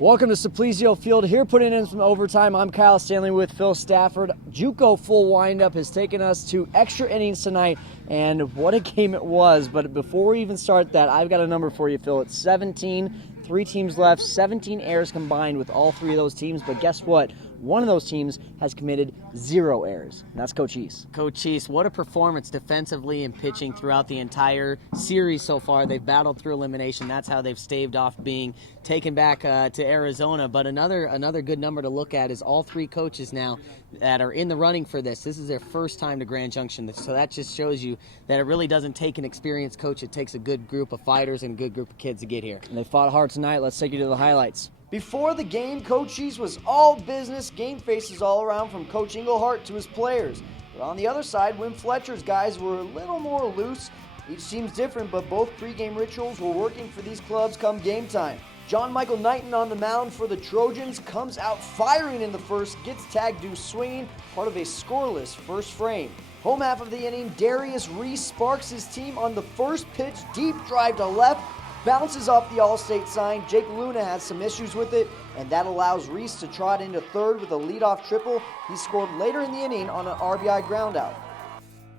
Welcome to Simplicio Field. Here putting in some overtime. I'm Kyle Stanley with Phil Stafford. JUCO full windup has taken us to extra innings tonight, and what a game it was. But before we even start that, I've got a number for you, Phil. It's 17, 3 teams left, 17 errors combined with all 3 of those teams. But guess what? One of those teams has committed 0 errors, and that's Coach East. Coach East, what a performance defensively and pitching throughout the entire series so far. They've battled through elimination. That's how they've staved off being taken back to Arizona. But another good number to look at is all 3 coaches now that are in the running for this. This is their first time to Grand Junction. So that just shows you that it really doesn't take an experienced coach. It takes a good group of fighters and a good group of kids to get here. And they fought hard tonight. Let's take you to the highlights. Before the game, Coach East was all business, game faces all around from Coach Englehart to his players. But on the other side, Win Fletcher's guys were a little more loose. Each team's different, but both pregame rituals were working for these clubs come game time. John Michael Knighton on the mound for the Trojans comes out firing in the first, gets tag deuce swinging, part of a scoreless first frame. Home half of the inning, Darius Reese sparks his team on the first pitch, deep drive to left, bounces off the All-State sign. Jake Luna has some issues with it, and that allows Reese to trot into third with a leadoff triple. He scored later in the inning on an RBI groundout.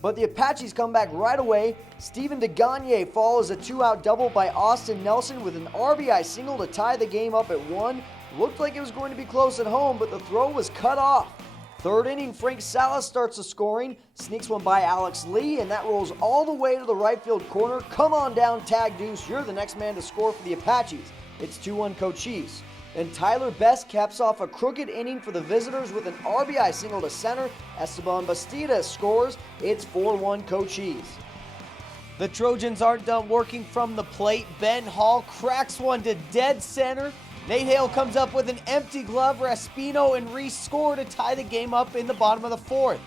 But the Apaches come back right away. Steven DeGagne follows a 2-out double by Austin Nelson with an RBI single to tie the game up at 1. Looked like it was going to be close at home, but the throw was cut off. Third inning, Frank Salas starts the scoring, sneaks one by Alex Lee, and that rolls all the way to the right field corner. Come on down, tag deuce. You're the next man to score for the Apaches. It's 2-1 Coach East. And Tyler Best caps off a crooked inning for the visitors with an RBI single to center. Esteban Bastida scores. It's 4-1 Coach East. The Trojans aren't done working from the plate. Ben Hall cracks one to dead center. Nate Hale comes up with an empty glove. Raspino and Reese score to tie the game up in the bottom of the 4th.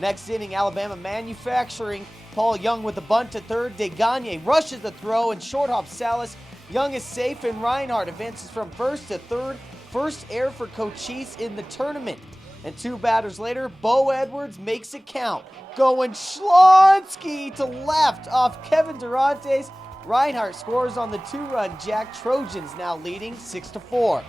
Next inning, Alabama Manufacturing. Paul Young with a bunt to third. DeGagne rushes the throw and short hop Salas. Young is safe and Reinhardt advances from first to third. First error for Coach East in the tournament. And 2 batters later, Bo Edwards makes it count. Going Schlonsky to left off Kevin Durantes. Reinhardt scores on the 2-run jack. Trojans now leading 6-4.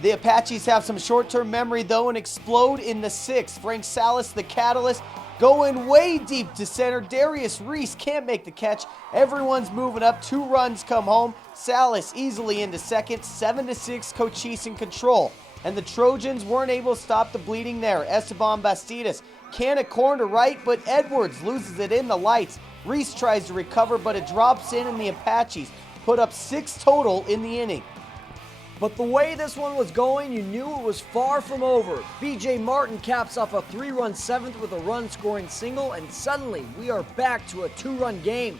The Apaches have some short-term memory though and explode in the 6th. Frank Salas, the catalyst, going way deep to center. Darius Reese can't make the catch. Everyone's moving up. 2 runs come home. Salas easily into second. 7-6, Coach East in control. And the Trojans weren't able to stop the bleeding there. Esteban Bastidas can of corn to right, but Edwards loses it in the lights. Reese tries to recover, but it drops in, and the Apaches put up 6 total in the inning. But the way this one was going, you knew it was far from over. B.J. Martin caps off a 3-run 7th with a run-scoring single, and suddenly we are back to a 2-run game.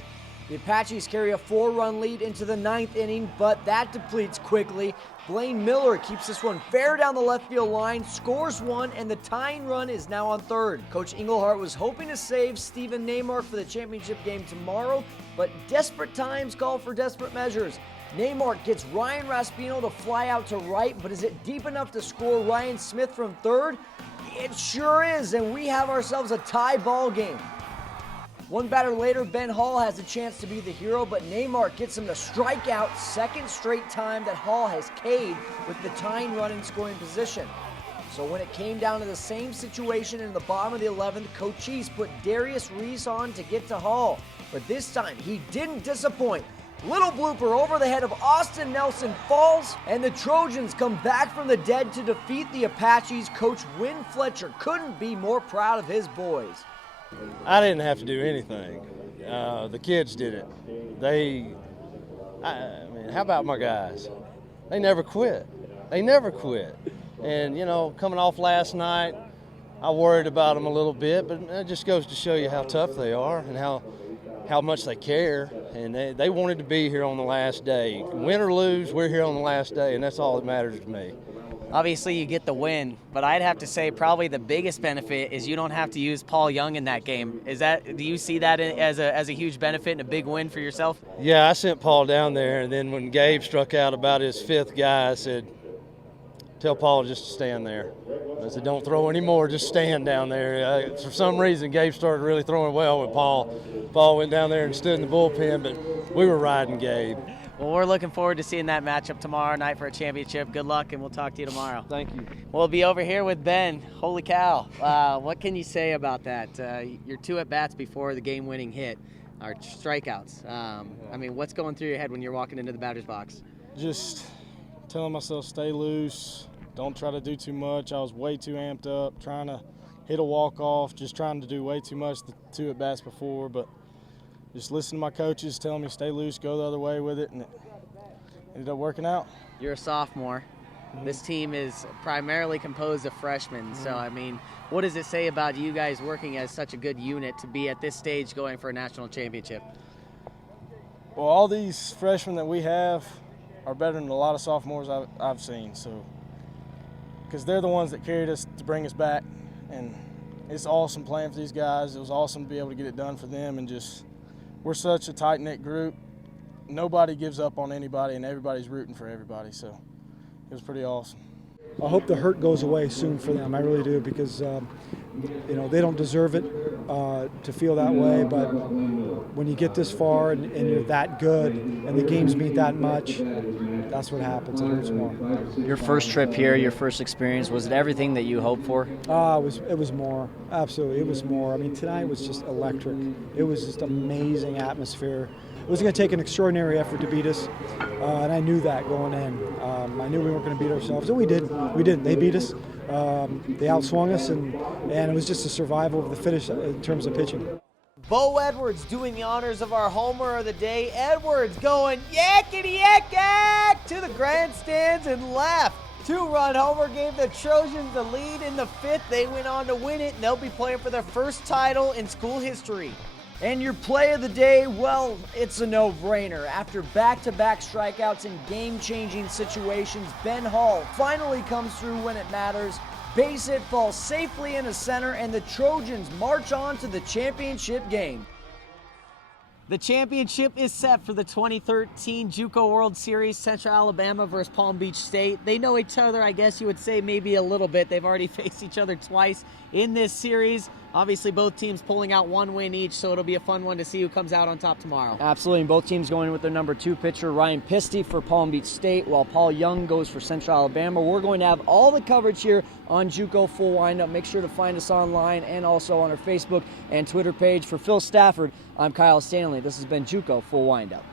The Apaches carry a 4-run lead into the 9th inning, but that depletes quickly. Blaine Miller keeps this one fair down the left field line, scores 1, and the tying run is now on third. Coach Englehart was hoping to save Stephen Neymar for the championship game tomorrow, but desperate times call for desperate measures. Neymar gets Ryan Raspino to fly out to right, but is it deep enough to score Ryan Smith from third? It sure is, and we have ourselves a tie ball game. One batter later, Ben Hall has a chance to be the hero, but Neymar gets him to strike out, second straight time that Hall has K'd with the tying run in scoring position. So when it came down to the same situation in the bottom of the 11th, Coach East put Darius Reese on to get to Hall. But this time, he didn't disappoint. Little blooper over the head of Austin Nelson falls, and the Trojans come back from the dead to defeat the Apaches. Coach Win Fletcher couldn't be more proud of his boys. I didn't have to do anything. The kids did it. I mean, how about my guys? They never quit. They never quit. And, you know, coming off last night, I worried about them a little bit, but it just goes to show you how tough they are and how much they care. And they wanted to be here on the last day. Win or lose, we're here on the last day, and that's all that matters to me. Obviously, you get the win, but I'd have to say probably the biggest benefit is you don't have to use Paul Young in that game. Do you see that as a huge benefit and a big win for yourself? Yeah, I sent Paul down there, and then when Gabe struck out about his fifth guy, I said, tell Paul just to stand there. I said, don't throw anymore, just stand down there. For some reason, Gabe started really throwing well with Paul. Paul went down there and stood in the bullpen, but we were riding Gabe. Well, we're looking forward to seeing that matchup tomorrow night for a championship. Good luck, and we'll talk to you tomorrow. Thank you. We'll be over here with Ben. Holy cow. What can you say about that? Your 2 at-bats before the game-winning hit are strikeouts. I mean, what's going through your head when you're walking into the batter's box? Just telling myself stay loose, don't try to do too much. I was way too amped up, trying to hit a walk-off, just trying to do way too much the 2 at-bats before, but just listen to my coaches telling me stay loose, go the other way with it, and it ended up working out. You're a sophomore. This team is primarily composed of freshmen, so I mean, what does it say about you guys working as such a good unit to be at this stage going for a national championship? Well, all these freshmen that we have are better than a lot of sophomores I've seen, so because they're the ones that carried us to bring us back, and it's awesome playing for these guys. It was awesome to be able to get it done for them, and just we're such a tight-knit group. Nobody gives up on anybody, and everybody's rooting for everybody, so it was pretty awesome. I hope the hurt goes away soon for them. I really do, because they don't deserve it to feel that way. But when you get this far and you're that good, and the games mean that much, that's what happens. It hurts more. Your first trip here, your first experience, was it everything that you hoped for? It was more. Absolutely, it was more. I mean, tonight was just electric. It was just amazing atmosphere. It was going to take an extraordinary effort to beat us, and I knew that going in. I knew we weren't going to beat ourselves, and we didn't. We didn't. They beat us. They outswung us, and it was just a survival of the finish in terms of pitching. Bo Edwards doing the honors of our homer of the day. Edwards going yakety yak to the grandstands and left. 2-run homer gave the Trojans the lead in the 5th. They went on to win it, and they'll be playing for their first title in school history. And your play of the day, well, it's a no-brainer. After back-to-back strikeouts in game-changing situations, Ben Hall finally comes through when it matters. Base hit falls safely into center, and the Trojans march on to the championship game. The championship is set for the 2013 JUCO World Series, Central Alabama versus Palm Beach State. They know each other, I guess you would say, maybe a little bit. They've already faced each other twice in this series. Obviously, both teams pulling out 1 win each, so it'll be a fun one to see who comes out on top tomorrow. Absolutely, and both teams going with their number 2 pitcher, Ryan Pisty, for Palm Beach State, while Paul Young goes for Central Alabama. We're going to have all the coverage here on JUCO Full Windup. Make sure to find us online and also on our Facebook and Twitter page. For Phil Stafford, I'm Kyle Stanley. This has been JUCO Full Windup.